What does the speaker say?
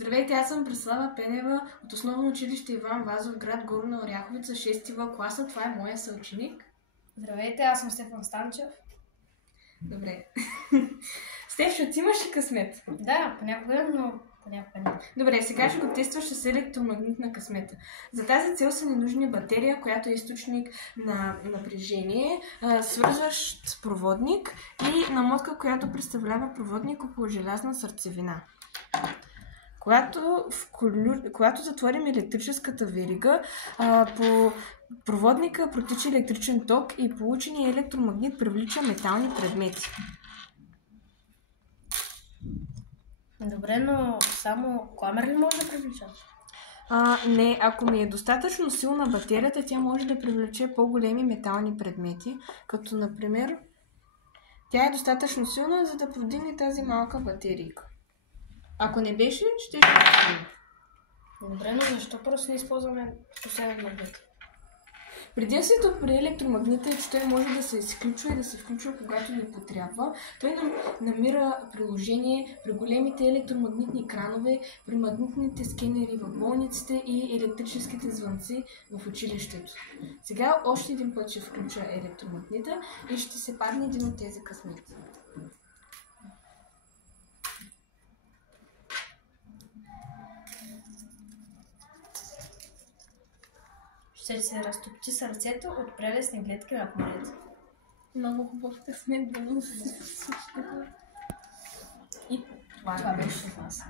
Здравейте, аз съм Преслава Пенева от основно училище Иван Вазов, град Горна Оряховица, 6 В класа. Това е моя съученик. Здравейте, аз съм Стефан Станчев. Добре. Стефчо, ти имаш ли късмет? Да, понякога, но понякога не. Добре, сега ще го тестваш с електромагнитна късмета. За тази цел са ни нужни батерия, която е източник на напрежение, свързващ проводник и намотка, която представлява проводник около желязна сърцевина. Когато затворим електрическата верига, по проводника протича електричен ток и полученият електромагнит привлича метални предмети. Добре, но само кламер ли може да привлича? Не, ако ми е достатъчно силна батерията, тя може да привлече по-големи метални предмети, като например тя е достатъчно силна, за да продигне тази малка батерийка. Ако не беше, ще продигне. Добре, но защо просто не използваме случайен магнит? Предимството при електромагнита е, че той може да се изключва и да се включва когато ни потрябва. Той намира приложение при големите електромагнитни кранове, при магнитните скенери в болниците и електрическите звънци в училището. Сега още един път ще включа електромагнита и ще се падне един от тези късмети. Ще се разтопчи сърцето от прелесни гледки над морето. Много хубав късмет, да се случи. И това беше от нас.